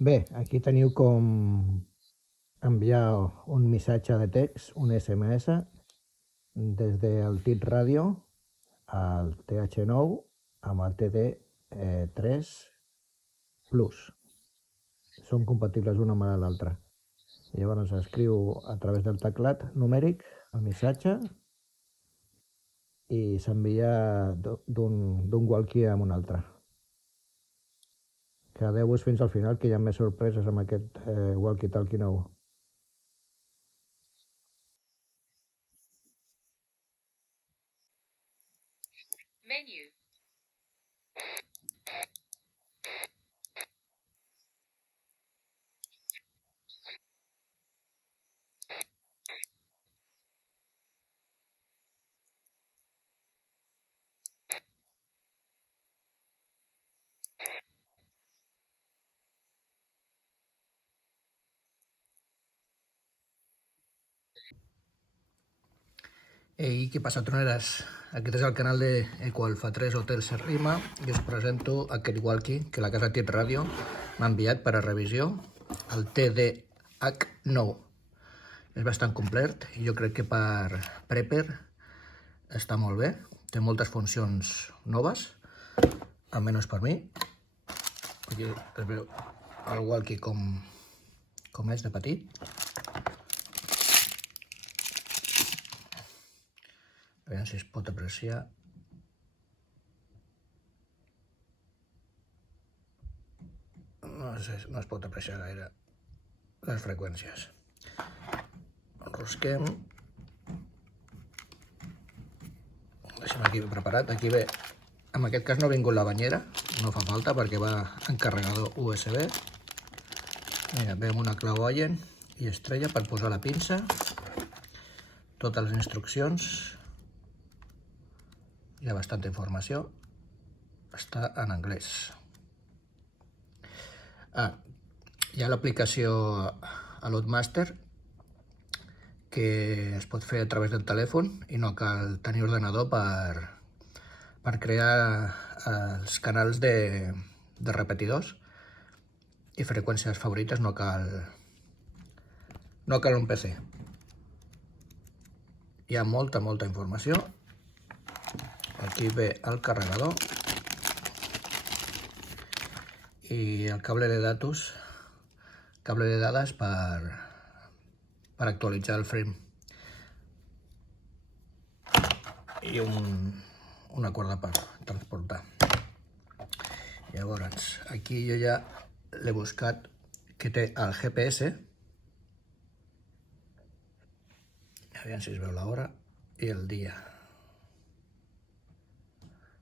Bé, aquí teniu com enviar un missatge de text, un SMS, des del TIT Ràdio al TH9 amb el TD3 Plus. Són compatibles una amb l'altra. Llavors escriu a través del teclat numèric el missatge i s'envia d'un walkie a un altre. Quedeu-vos fins al final, que hi ha més sorpreses amb aquest walkie-talkie nou. Menu. Ei, què passa, troneres? Aquest és el canal de Ecoalfa 3 Hotel Serrima i us presento aquest walkie que la casa TIT Ràdio m'ha enviat per a revisió, el TDH9. És bastant complet i jo crec que per prepper està molt bé. Té moltes funcions noves, almenys per mi. Aquí es veu el walkie com és de petit. A veure si es pot apreciar. No es pot apreciar gaire les freqüències. Enrosquem. Deixem aquí preparat. Aquí ve, en aquest cas no ha vingut la banyera, no fa falta perquè va en carregador USB. Mira, ve amb una clau Allen i estrella per posar la pinça. Totes les instruccions. Hi ha bastanta informació. Està en anglès. Hi ha l'aplicació Loadmaster que es pot fer a través del telèfon i no cal tenir ordenador per crear els canals de repetidors i freqüències favorites. No cal un PC. Hi ha molta informació. Aquí ve el carregador i el cable de dades per actualitzar el frame i una corda per transportar. Llavors, aquí jo ja l'he buscat, que té el GPS, aviam si es veu l'hora i el dia.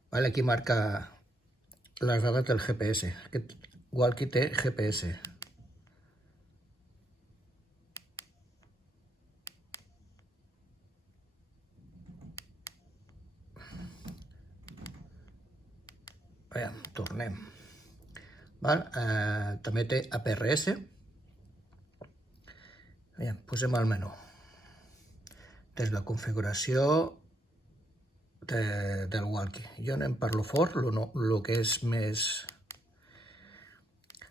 Vale, aquí marca les dades del GPS. Aquest walkie té GPS. Aviam, tornem. També té APRS. Aviam, posem el menú. Des de la configuració del walkie. Jo anem per lo fort, lo que és més...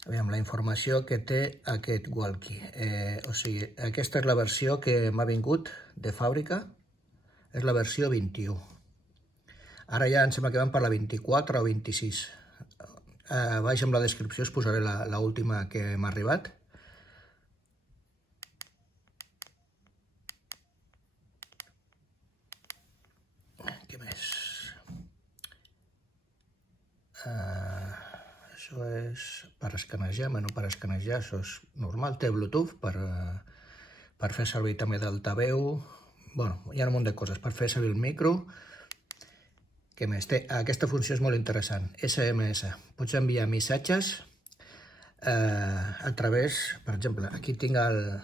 Aviam, la informació que té aquest walkie. O sigui, aquesta és la versió que m'ha vingut de fàbrica. És la versió 21. Ara ja em sembla que van per la 24 o 26. Baix amb la descripció us posaré l'última que m'ha arribat. Què més? Això és per escanejar, menú per escanejar, això és normal. Té Bluetooth per fer servir també d'altaveu. Bueno, hi ha un munt de coses per fer servir el micro. Què més? Té aquesta funció és molt interessant, SMS. Pots enviar missatges a través, per exemple, aquí tinc el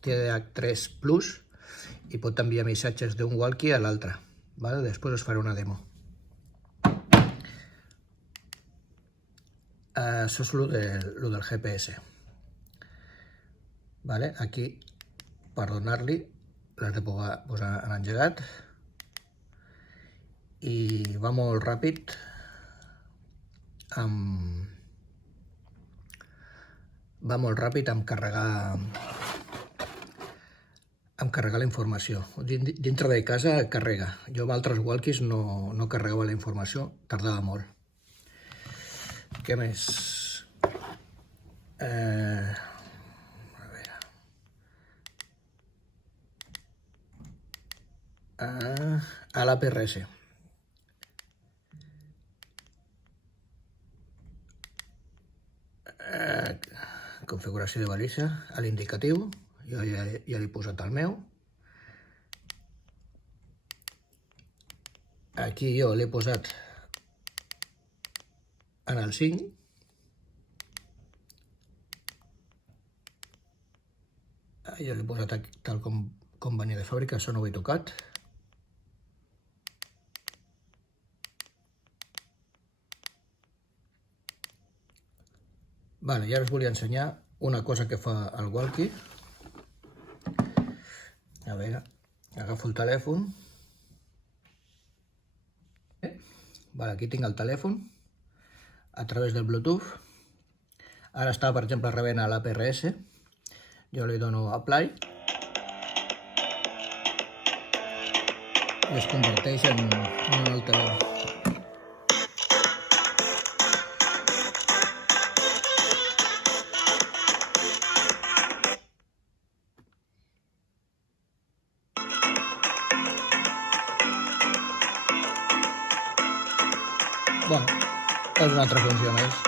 TDH3 Plus i pot enviar missatges d'un walkie a l'altre. Després us faré una demo. Això és lo del GPS. Aquí, per donar-li, l'has de posar en engegat i va molt ràpid va molt ràpid amb carregar la informació. Dintre de casa carrega. Jo amb altres walkies no carregava la informació, tardava molt. Què més? A veure. A l'APRS. Configuració de balisa, a l'indicatiu. Jo ja l'he posat el meu. Aquí jo l'he posat en el 5. Jo l'he posat tal com venia de fàbrica, això no ho he tocat. Vale, i ara us volia ensenyar una cosa que fa el walkie. A veure, agafo el telèfon. Vale, aquí tinc el telèfon a través del Bluetooth. Ara està, per exemple, rebent a l'APRS. Jo li dono Apply. I es converteix en un altaveu. Bueno, és una altra funció més.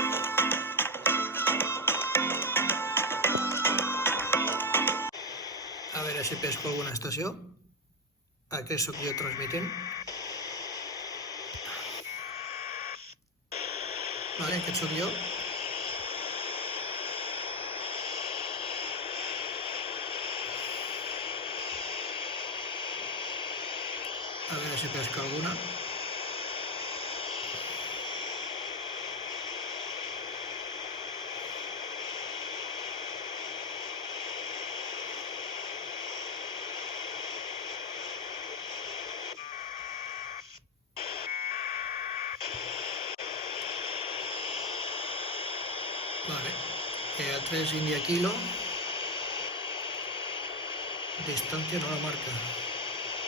A veure si pesco alguna estació. Aquest sóc jo transmetent. Vale, aquest sóc jo. A veure si pesca alguna. Vale, a 3 India Kilo, distancia no la marca.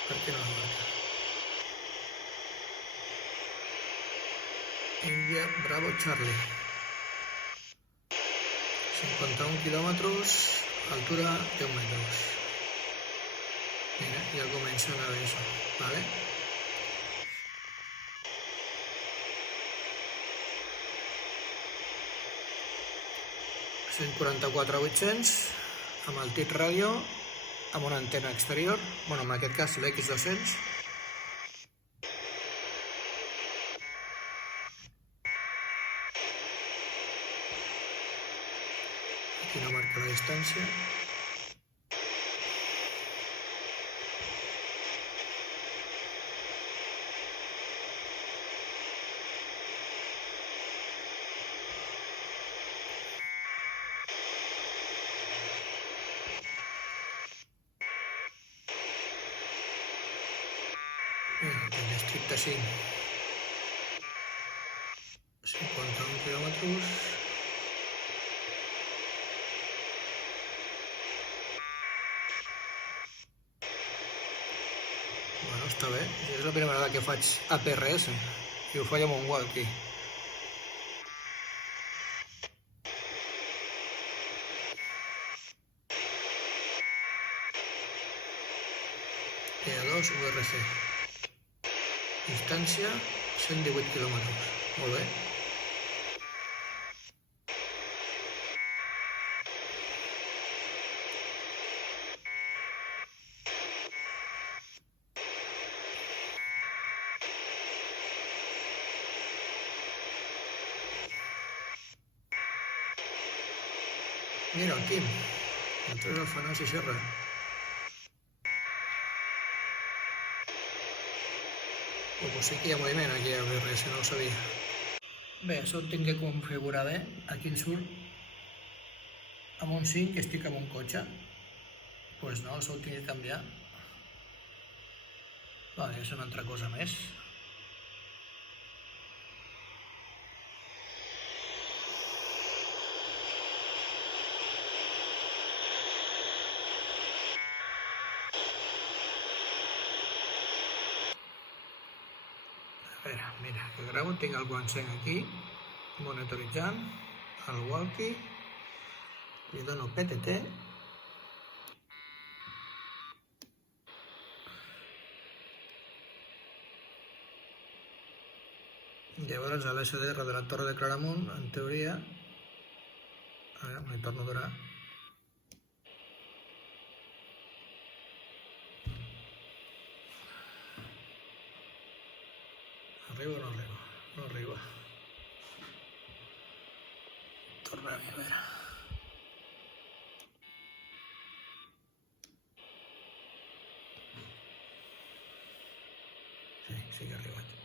¿Por qué no la marca? India Bravo Charlie, 51 kilómetros, altura 10 metros. Mira, ya comença a ver eso, ¿vale? $144.800 amb el TIT ràdio, amb una antena exterior, bueno, en aquest cas l'X200. Aquí no marca la distància. En estricte 5. 51 kilómetros. Bueno, està bé. És la primera vegada que faig APRS i ho faig amb un walkie. EA2 VRC. Distància 118 quilòmetres. Molt bé. Mira, el Quim. Entonces el Fanàs i Serra. Pues sí que hi ha moviment aquí a BRS, no ho sabia. Bé, això ho tinc que configurar bé. Aquí em surt amb un 5 que estic amb un cotxe. Doncs no, això ho tinc que canviar. Vale, és una altra cosa més. veure, mira, que gravo, tinc el Quansen aquí, monitoritzant, el walkie, li dono PTT, llavors a l'SDR de la Torre de Claramunt, en teoria, a veure, m'hi torno a donar, arriba o no arriba? No arriba. Tornem a veure. Sí que ha arribat.